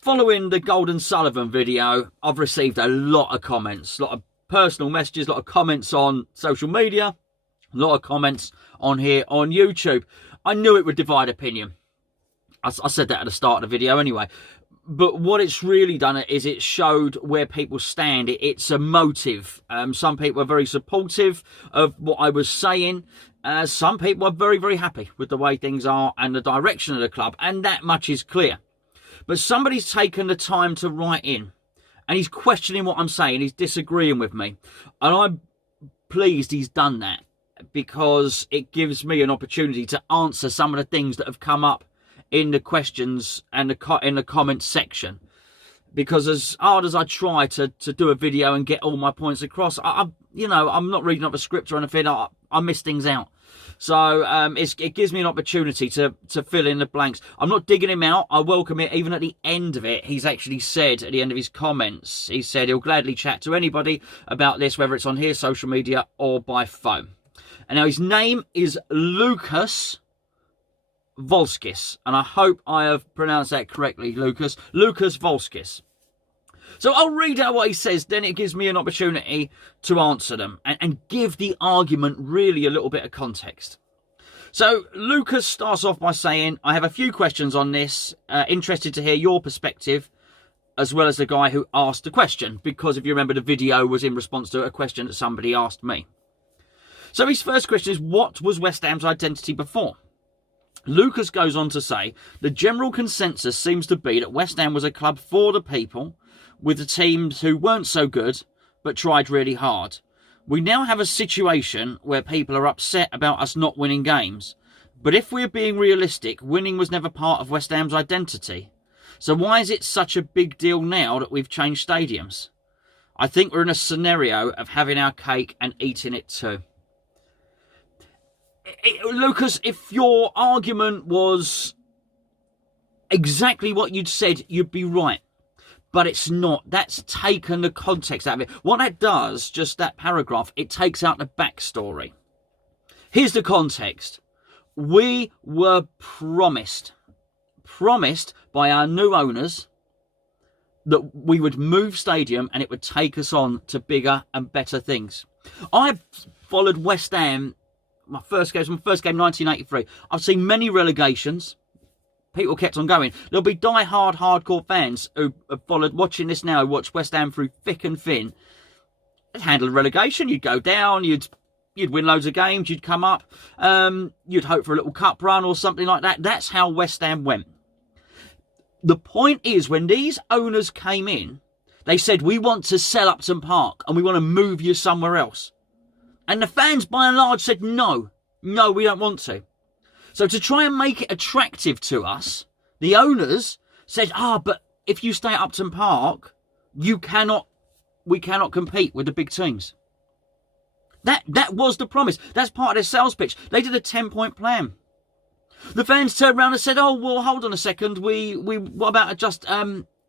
Following the Golden Sullivan video, I've received a lot of comments, a lot of personal messages, a lot of comments on social media, a lot of comments on here on YouTube. I knew it would divide opinion. I said that at the start of the video anyway. But what it's really done is it showed where people stand. It's a motive. Some people are very supportive of what I was saying. Some people are very, very happy with the way things are and the direction of the club. And that much is clear. But somebody's taken the time to write in. And he's questioning what I'm saying. He's disagreeing with me. And I'm pleased he's done that. Because it gives me an opportunity to answer some of the things that have come up in the questions and in the comments section. Because as hard as I try to do a video and get all my points across, I'm not reading up a script or anything. I miss things out. So it gives me an opportunity to fill in the blanks. I'm not digging him out. I welcome it. Even at the end of it, he's actually said at the end of his comments, he said he'll gladly chat to anybody about this, whether it's on his social media or by phone. And now his name is Lucas Volskis, and I hope I have pronounced that correctly, Lucas Volskis. So I'll read out what he says, then it gives me an opportunity to answer them and give the argument really a little bit of context. So Lucas starts off by saying, I have a few questions on this, interested to hear your perspective, as well as the guy who asked the question, because if you remember, the video was in response to a question that somebody asked me. So his first question is, what was West Ham's identity before? Lucas goes on to say, the general consensus seems to be that West Ham was a club for the people, with the teams who weren't so good, but tried really hard. We now have a situation where people are upset about us not winning games. But if we're being realistic, winning was never part of West Ham's identity. So why is it such a big deal now that we've changed stadiums? I think we're in a scenario of having our cake and eating it too. Lucas, if your argument was exactly what you'd said, you'd be right. But it's not. That's taken the context out of it. What that does, just that paragraph, it takes out the backstory. Here's the context. We were promised by our new owners that we would move stadium and it would take us on to bigger and better things. I've followed West Ham. My first game 1983. I've seen many relegations. People kept on going. There'll be die-hard, hardcore fans who have followed, watching this now, who watch West Ham through thick and thin. They'd handle relegation. You'd go down. You'd win loads of games. You'd come up. You'd hope for a little cup run or something like that. That's how West Ham went. The point is, when these owners came in, they said, we want to sell Upton Park and we want to move you somewhere else. And the fans, by and large, said, no, we don't want to. So to try and make it attractive to us, the owners said, but if you stay at Upton Park, we cannot compete with the big teams. That was the promise. That's part of their sales pitch. They did a 10-point plan. The fans turned around and said, well, hold on a second. What about just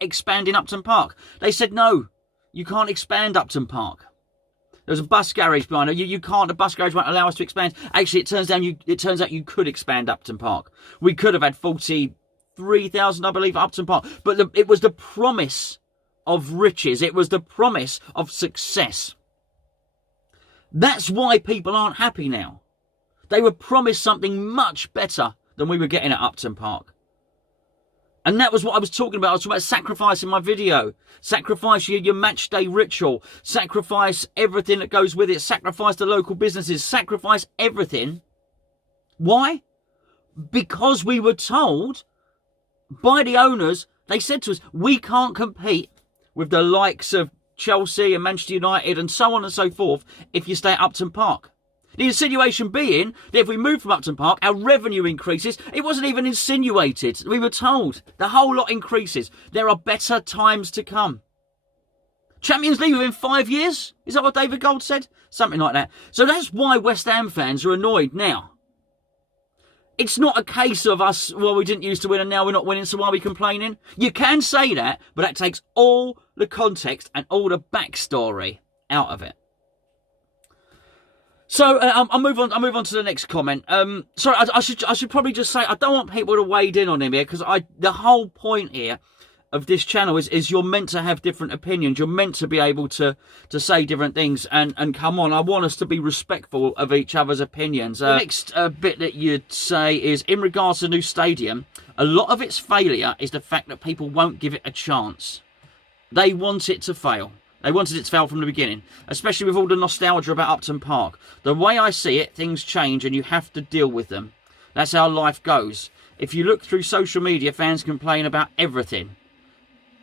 expanding Upton Park? They said, no, you can't expand Upton Park. There's a bus garage behind it. You can't. The bus garage won't allow us to expand. Actually, it turns out you could expand Upton Park. We could have had 43,000, I believe, at Upton Park. But it was the promise of riches. It was the promise of success. That's why people aren't happy now. They were promised something much better than we were getting at Upton Park. And that was what I was talking about. I was talking about sacrifice in my video. Sacrifice your match day ritual. Sacrifice everything that goes with it. Sacrifice the local businesses. Sacrifice everything. Why? Because we were told by the owners, they said to us, we can't compete with the likes of Chelsea and Manchester United and so on and so forth if you stay at Upton Park. The insinuation being that if we move from Upton Park, our revenue increases. It wasn't even insinuated. We were told the whole lot increases. There are better times to come. Champions League within 5 years? Is that what David Gold said? Something like that. So that's why West Ham fans are annoyed now. It's not a case of us, well, we didn't used to win and now we're not winning, so why are we complaining? You can say that, but that takes all the context and all the backstory out of it. So I'll move on to the next comment. Sorry, I should probably just say I don't want people to wade in on him here because the whole point here of this channel is you're meant to have different opinions. You're meant to be able to say different things. And come on, I want us to be respectful of each other's opinions. The next bit that you'd say is, in regards to the new stadium, a lot of its failure is the fact that people won't give it a chance. They want it to fail. They wanted it to fail from the beginning, especially with all the nostalgia about Upton Park. The way I see it, things change and you have to deal with them. That's how life goes. If you look through social media, fans complain about everything.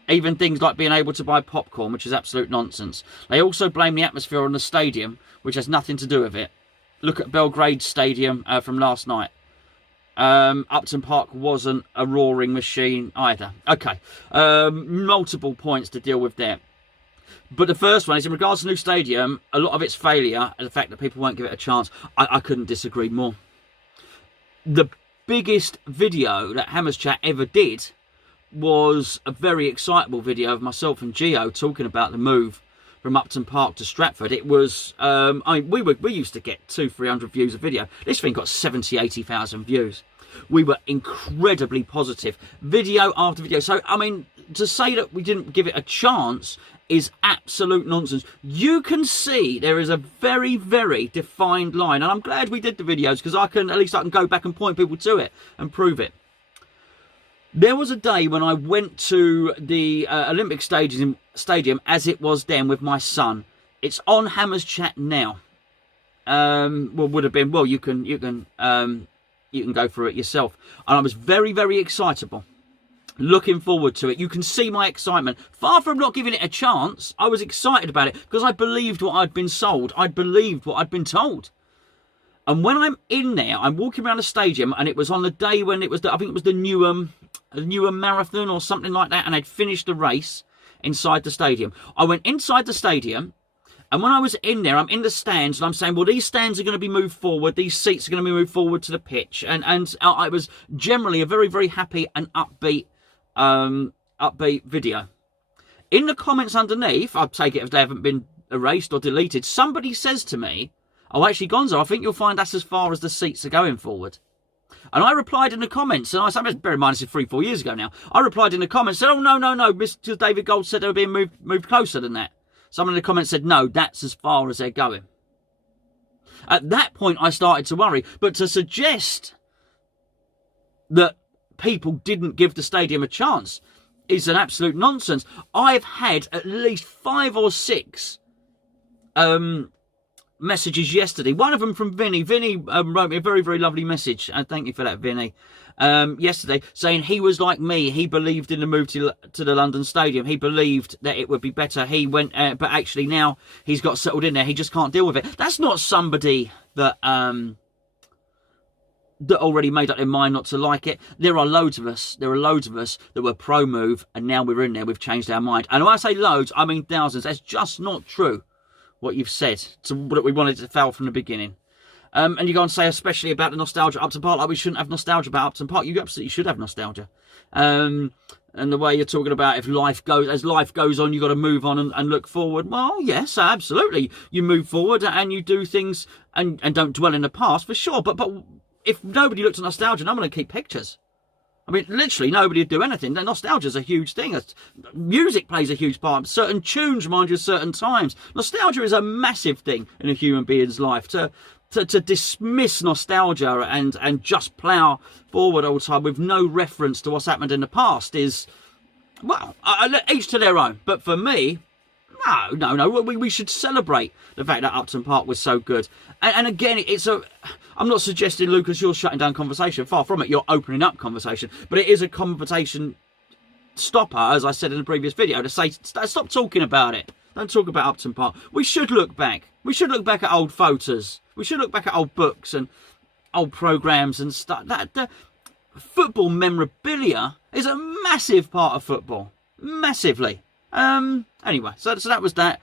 Even things like being able to buy popcorn, which is absolute nonsense. They also blame the atmosphere on the stadium, which has nothing to do with it. Look at Belgrade Stadium from last night. Upton Park wasn't a roaring machine either. Okay, multiple points to deal with there. But the first one is, in regards to the new stadium, a lot of its failure and the fact that people won't give it a chance. I couldn't disagree more. The biggest video that Hammers Chat ever did was a very excitable video of myself and Gio talking about the move from Upton Park to Stratford. It was, I mean, we used to get 200-300 views a video. This thing got 70,000-80,000 views. We were incredibly positive, video after video. So, I mean, to say that we didn't give it a chance is absolute nonsense. You can see there is a very, very defined line, and I'm glad we did the videos because at least I can go back and point people to it and prove it. There was a day when I went to the Olympic Stadium as it was then with my son. It's on Hammers Chat now. Well, would have been. Well, you can go through it yourself. And I was very, very excitable. Looking forward to it. You can see my excitement. Far from not giving it a chance, I was excited about it because I believed what I'd been sold. I believed what I'd been told. And when I'm in there, I'm walking around the stadium, and it was on the day when it was, I think it was the Newham Marathon or something like that, and I'd finished the race inside the stadium. I went inside the stadium, and when I was in there, I'm in the stands, and I'm saying, well, these stands are going to be moved forward, these seats are going to be moved forward to the pitch, and I was generally a very, very happy and upbeat video. In the comments underneath, I take it if they haven't been erased or deleted, somebody says to me, oh, actually, Gonzo, I think you'll find that's as far as the seats are going forward. And I replied in the comments, and I said, bear in mind, this is 3-4 years ago now. I replied in the comments, said, oh, no, Mr. David Gold said they were being moved closer than that. Someone in the comments said, no, that's as far as they're going. At that point, I started to worry. But to suggest that people didn't give the stadium a chance is an absolute nonsense. I've had at least 5 or 6 messages yesterday. One of them from Vinny. Vinny wrote me a very, very lovely message. And thank you for that, Vinny. Yesterday, saying he was like me. He believed in the move to the London Stadium. He believed that it would be better. He went, but actually now he's got settled in there. He just can't deal with it. That's not somebody that that already made up their mind not to like it. There are loads of us. There are loads of us that were pro-move, and now we're in there. We've changed our mind. And when I say loads, I mean thousands. That's just not true, what you've said, that we wanted to fail from the beginning. And you go and say, especially about the nostalgia Upton Park, like we shouldn't have nostalgia about Upton Park. You absolutely should have nostalgia. And the way you're talking about as life goes on, you've got to move on and look forward. Well, yes, absolutely. You move forward and you do things and don't dwell in the past, for sure. But if nobody looked at nostalgia, no one would keep pictures. I mean, literally, nobody would do anything. Nostalgia is a huge thing. Music plays a huge part. Certain tunes remind you of certain times. Nostalgia is a massive thing in a human being's life. To dismiss nostalgia and just plough forward all the time with no reference to what's happened in the past is, well, each to their own. But for me, no. We should celebrate the fact that Upton Park was so good. And again, I'm not suggesting, Lucas, you're shutting down conversation. Far from it. You're opening up conversation. But it is a conversation stopper, as I said in the previous video, to say, stop talking about it. Don't talk about Upton Park. We should look back. We should look back at old photos. We should look back at old books and old programmes and stuff. The football memorabilia is a massive part of football. Massively. Anyway, so that was that.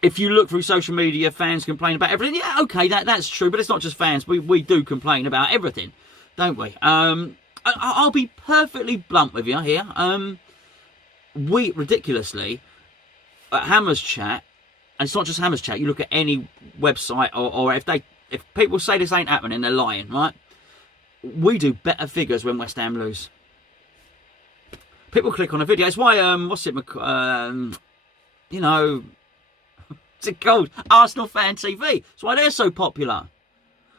If you look through social media, fans complain about everything. Yeah, okay, that's true, but it's not just fans. We do complain about everything, don't we? I'll be perfectly blunt with you here. We, ridiculously, at Hammers Chat, and it's not just Hammers Chat, you look at any website, or if people say this ain't happening, they're lying, right? We do better figures when West Ham lose. People click on a video. It's why, you know, what's it called? Arsenal Fan TV. That's why they're so popular.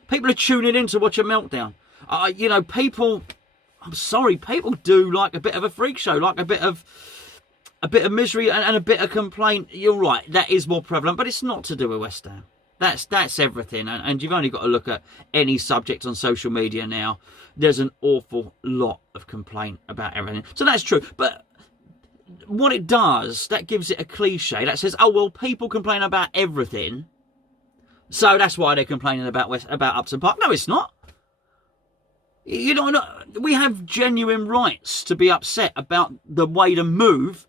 People are tuning in to watch a meltdown. You know, people, I'm sorry, people do like a bit of a freak show, like a bit of misery and a bit of complaint. You're right, that is more prevalent, but it's not to do with West Ham. That's everything, and you've only got to look at any subject on social media now. There's an awful lot of complaint about everything. So that's true, but what it does, that gives it a cliche that says, oh, well, people complain about everything, so that's why they're complaining about Upton Park. No, it's not. You know, we have genuine rights to be upset about the way the move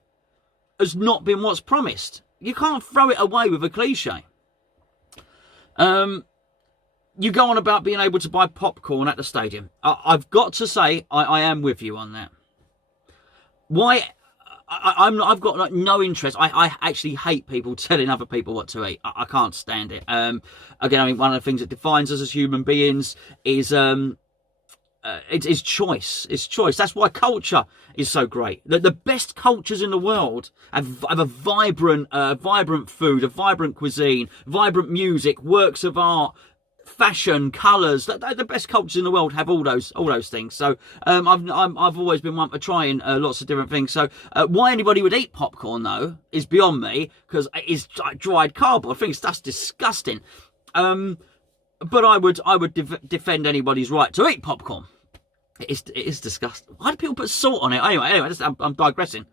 has not been what's promised. You can't throw it away with a cliche. You go on about being able to buy popcorn at the stadium. I've got to say, I am with you on that. Why? I've got like, no interest. I actually hate people telling other people what to eat. I can't stand it. Again, I mean, one of the things that defines us as human beings is it's choice. It's choice. That's why culture is so great. The best cultures in the world have a vibrant food, a vibrant cuisine, vibrant music, works of art, fashion, colours. The best cultures in the world have all those things. So I've always been one for trying lots of different things. So why anybody would eat popcorn though is beyond me, because it's dried cardboard. I think that's disgusting. But I would defend anybody's right to eat popcorn. It is disgusting. Why do people put salt on it? Anyway, I'm digressing.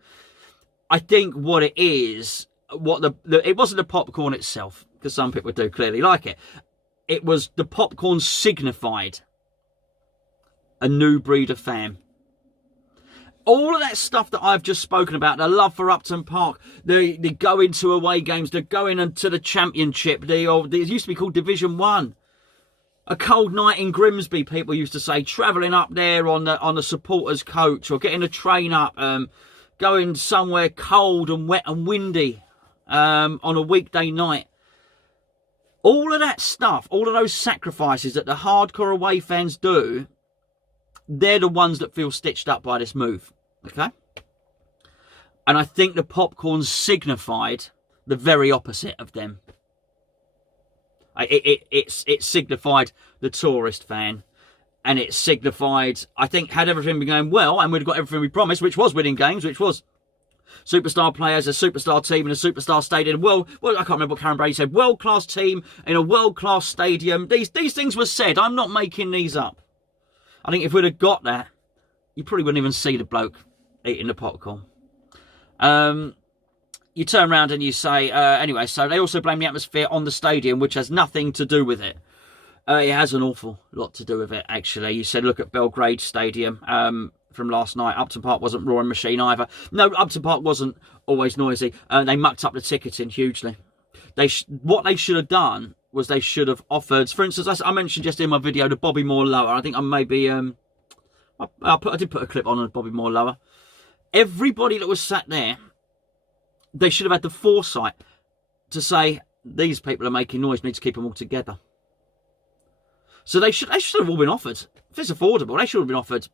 I think what it is, it wasn't the popcorn itself, because some people do clearly like it. It was the popcorn signified a new breed of fan. All of that stuff that I've just spoken about, the love for Upton Park, the going to away games, the going into the Championship, it used to be called Division 1. A cold night in Grimsby, people used to say, travelling up there on the supporters' coach, or getting a train up, going somewhere cold and wet and windy on a weekday night. All of that stuff, all of those sacrifices that the hardcore away fans do, they're the ones that feel stitched up by this move, okay? And I think the popcorn signified the very opposite of them. It signified the tourist fan, and it signified, I think, had everything been going well, and we'd got everything we promised, which was winning games, which was superstar players, a superstar team in a superstar stadium. Well, I can't remember what Karen Brady said. World-class team in a world-class stadium. These things were said. I'm not making these up. I think if we'd have got that, you probably wouldn't even see the bloke eating the popcorn. You turn around and you say, anyway, so they also blame the atmosphere on the stadium, which has nothing to do with it. It has an awful lot to do with it, actually. You said, look at Belgrade Stadium from last night. Upton Park wasn't roaring machine either. No, Upton Park wasn't always noisy. They mucked up the ticketing hugely. What they should have done was they should have offered, for instance, I mentioned just in my video, the Bobby Moore Lower. I think I maybe, I did put a clip on the Bobby Moore Lower. Everybody that was sat there, they should have had the foresight to say, these people are making noise, we need to keep them all together. So they should have all been offered, if it's affordable, they should have been offered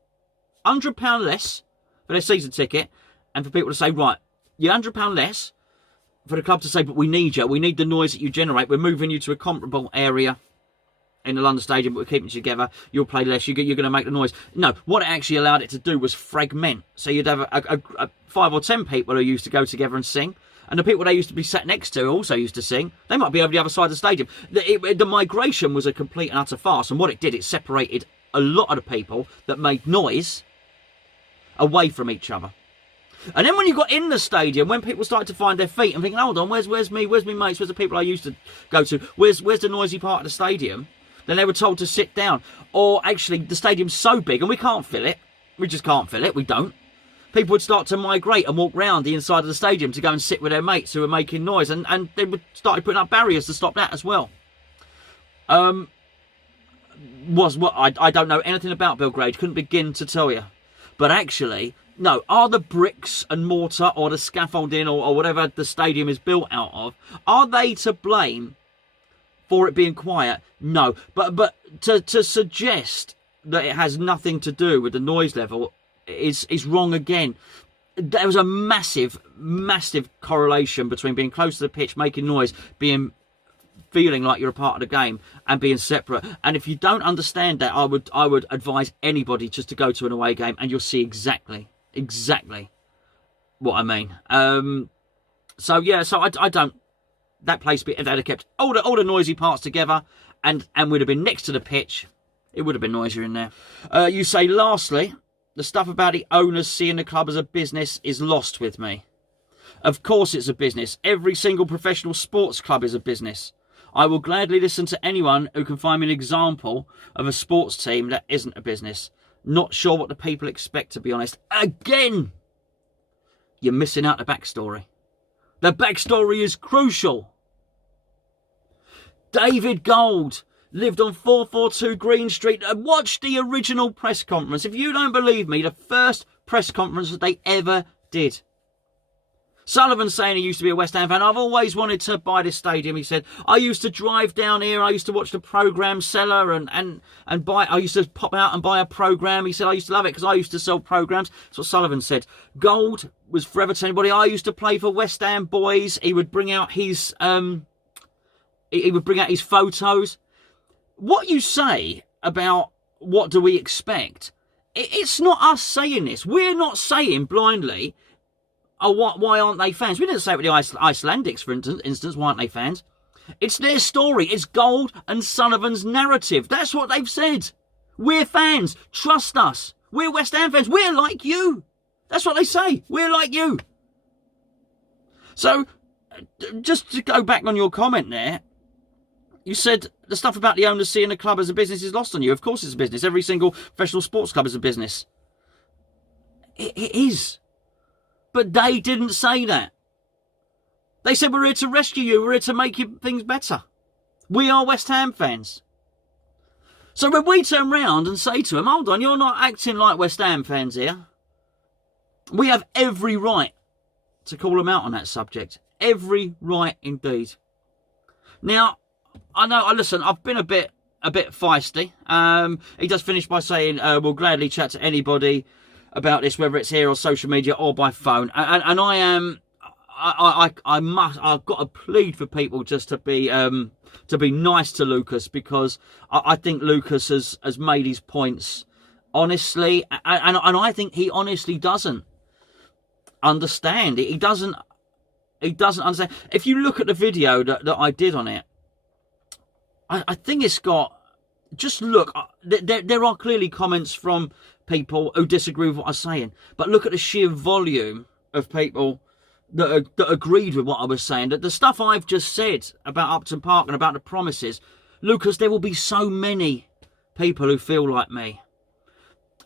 £100 less for their season ticket, and for people to say, right, you're £100 less, for the club to say, but we need you, we need the noise that you generate, we're moving you to a comparable area in the London Stadium, but we're keeping you together, you'll play less, you're going to make the noise. No, what it actually allowed it to do was fragment. So you'd have a 5 or 10 people who used to go together and sing, and the people they used to be sat next to also used to sing. They might be over the other side of the stadium. The migration was a complete and utter farce, and what it did, it separated a lot of the people that made noise away from each other. And then when you got in the stadium, when people started to find their feet and thinking, hold on, where's me, where's me mates, where's the people I used to go to, where's the noisy part of the stadium? Then they were told to sit down. Or actually, the stadium's so big and we can't fill it. We just can't fill it. We don't. People would start to migrate and walk round the inside of the stadium to go and sit with their mates who were making noise. And they would start putting up barriers to stop that as well. I don't know anything about Belgrade. Couldn't begin to tell you. But actually, no. Are the bricks and mortar or the scaffolding or whatever the stadium is built out of, are they to blame for it being quiet? No, but to suggest that it has nothing to do with the noise level is wrong again. there was a massive correlation between being close to the pitch, making noise, feeling like you're a part of the game, and being separate. And if you don't understand that, I would advise anybody just to go to an away game, and you'll see exactly what I mean. So I don't. That place, if they'd have kept all the noisy parts together, and would have been next to the pitch, it would have been noisier in there. You say, lastly, the stuff about the owners seeing the club as a business is lost with me. Of course it's a business. Every single professional sports club is a business. I will gladly listen to anyone who can find me an example of a sports team that isn't a business. Not sure what the people expect, to be honest. Again, you're missing out the backstory. The backstory is crucial. David Gold lived on 442 Green Street and watched the original press conference. If you don't believe me, the first press conference that they ever did. Sullivan saying he used to be a West Ham fan. I've always wanted to buy this stadium, he said. I used to drive down here. I used to watch the programme seller and buy. I used to pop out and buy a programme. He said I used to love it because I used to sell programmes. That's what Sullivan said. Gold was forever to anybody. I used to play for West Ham boys. He would bring out his photos. What you say about what do we expect, it's not us saying this. We're not saying blindly, oh, why aren't they fans? We didn't say it with the Icelandics, for instance, why aren't they fans? It's their story. It's Gold and Sullivan's narrative. That's what they've said. We're fans. Trust us. We're West Ham fans. We're like you. That's what they say. We're like you. So, just to go back on your comment there, you said the stuff about the owners seeing the club as a business is lost on you. Of course it's a business. Every single professional sports club is a business. It is. But they didn't say that. They said, we're here to rescue you. We're here to make things better. We are West Ham fans. So when we turn round and say to them, hold on, you're not acting like West Ham fans here. We have every right to call them out on that subject. Every right indeed. Now, I know, listen, I've been a bit feisty. He does finish by saying, we'll gladly chat to anybody about this, whether it's here or social media or by phone. And I've got to plead for people just to be nice to Lucas, because I think Lucas has made his points honestly, and I think he honestly doesn't understand. He doesn't understand. If you look at the video that I did on it, I think it's got, just look, there are clearly comments from people who disagree with what I'm saying, but look at the sheer volume of people that agreed with what I was saying. That the stuff I've just said about Upton Park and about the promises, Lucas, there will be so many people who feel like me.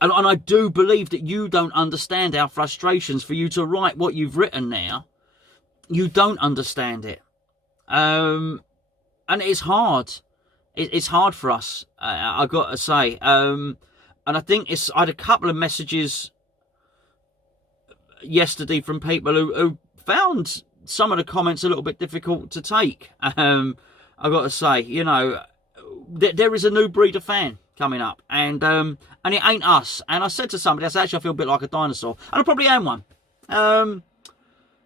And I do believe that you don't understand our frustrations. For you to write what you've written now, you don't understand it. And it's hard. It's hard for us, I've got to say. And I think I had a couple of messages yesterday from people who found some of the comments a little bit difficult to take. I've got to say, you know, there is a new breed of fan coming up, and it ain't us. And I said to somebody, I said, actually, I feel a bit like a dinosaur, and I probably am one.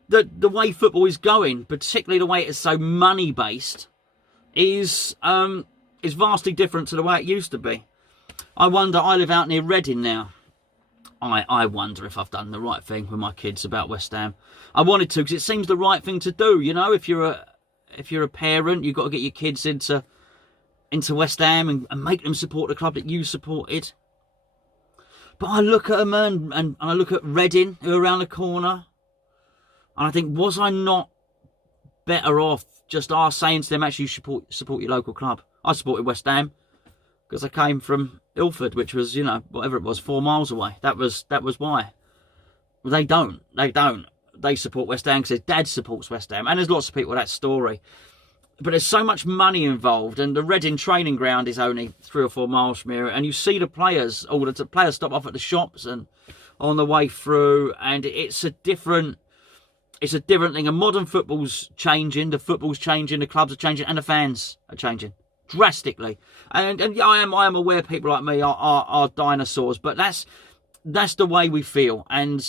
The way football is going, particularly the way it is so money based, is vastly different to the way it used to be. I wonder, I live out near Reading now. I wonder if I've done the right thing with my kids about West Ham. I wanted to, because it seems the right thing to do. You know, if you're a parent, you've got to get your kids into West Ham and make them support the club that you supported. But I look at them and I look at Reading, who are around the corner, and I think, was I not better off just saying to them, actually, you support your local club? I supported West Ham because I came from Ilford, which was, you know, whatever it was, 4 miles away. That was why. Well, they don't. They support West Ham because their dad supports West Ham. And there's lots of people with that story. But there's so much money involved, and the Reading training ground is only 3 or 4 miles from here. And you see the players, all the players stop off at the shops and on the way through, and it's a different thing. And modern football's changing, the football's changing, the clubs are changing, and the fans are changing drastically. And yeah, I am aware people like me are dinosaurs, but that's the way we feel. And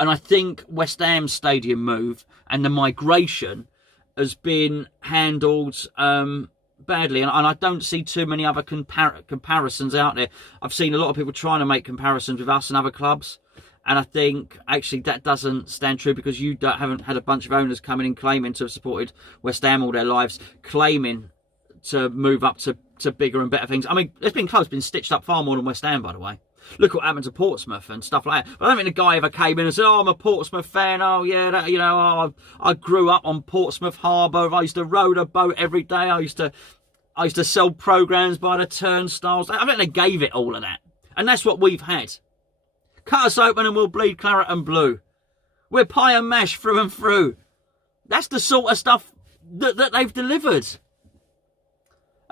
And I think West Ham's stadium move and the migration has been handled badly. And I don't see too many other comparisons out there. I've seen a lot of people trying to make comparisons with us and other clubs. And I think, actually, that doesn't stand true, because you haven't had a bunch of owners coming in claiming to have supported West Ham all their lives, claiming to move up to bigger and better things. I mean, it's been close, been stitched up far more than West Ham, by the way. Look what happened to Portsmouth and stuff like that. But I don't think the guy ever came in and said, oh, I'm a Portsmouth fan. Oh, yeah, that, you know, oh, I grew up on Portsmouth Harbour. I used to row the boat every day. I used to sell programmes by the turnstiles. I think they gave it all of that. And that's what we've had. Cut us open and we'll bleed claret and blue. We're pie and mash through and through. That's the sort of stuff that they've delivered.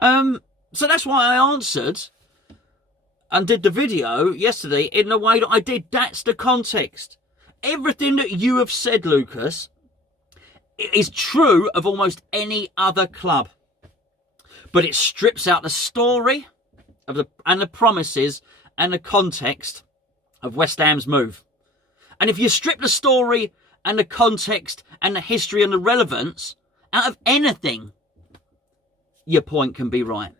So that's why I answered and did the video yesterday in the way that I did. That's the context. Everything that you have said, Lucas, is true of almost any other club. But it strips out the story and the promises and the context of West Ham's move. And if you strip the story and the context and the history and the relevance out of anything, your point can be right.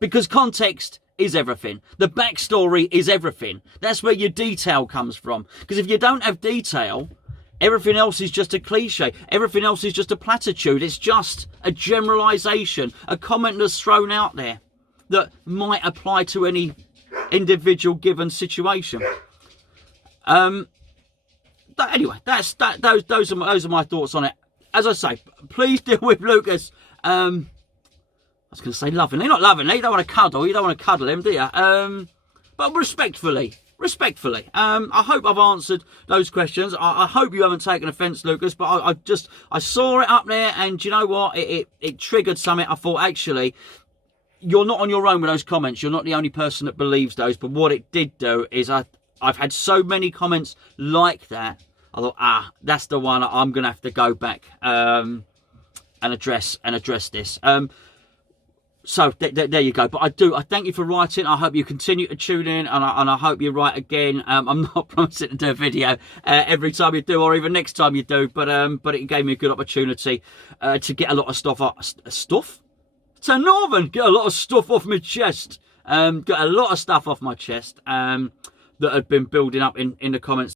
Because context is everything. The backstory is everything. That's where your detail comes from. Because if you don't have detail, everything else is just a cliche. Everything else is just a platitude. It's just a generalisation, a comment that's thrown out there that might apply to any individual given situation. But anyway, those are my thoughts on it. As I say, please deal with Lucas. I was going to say lovingly, not lovingly. You don't want to cuddle. You don't want to cuddle him, do you? But respectfully. I hope I've answered those questions. I hope you haven't taken offence, Lucas. But I saw it up there, and you know what? It triggered something. I thought, actually, you're not on your own with those comments. You're not the only person that believes those. But what it did do is I've had so many comments like that. I thought, that's the one I'm going to have to go back and address this. So there you go. But I thank you for writing. I hope you continue to tune in, and I hope you write again. I'm not promising to do a video every time you do, or even next time you do. But it gave me a good opportunity to get a lot of stuff. To Northern, get a lot of stuff off my chest. Got a lot of stuff off my chest that had been building up in the comments.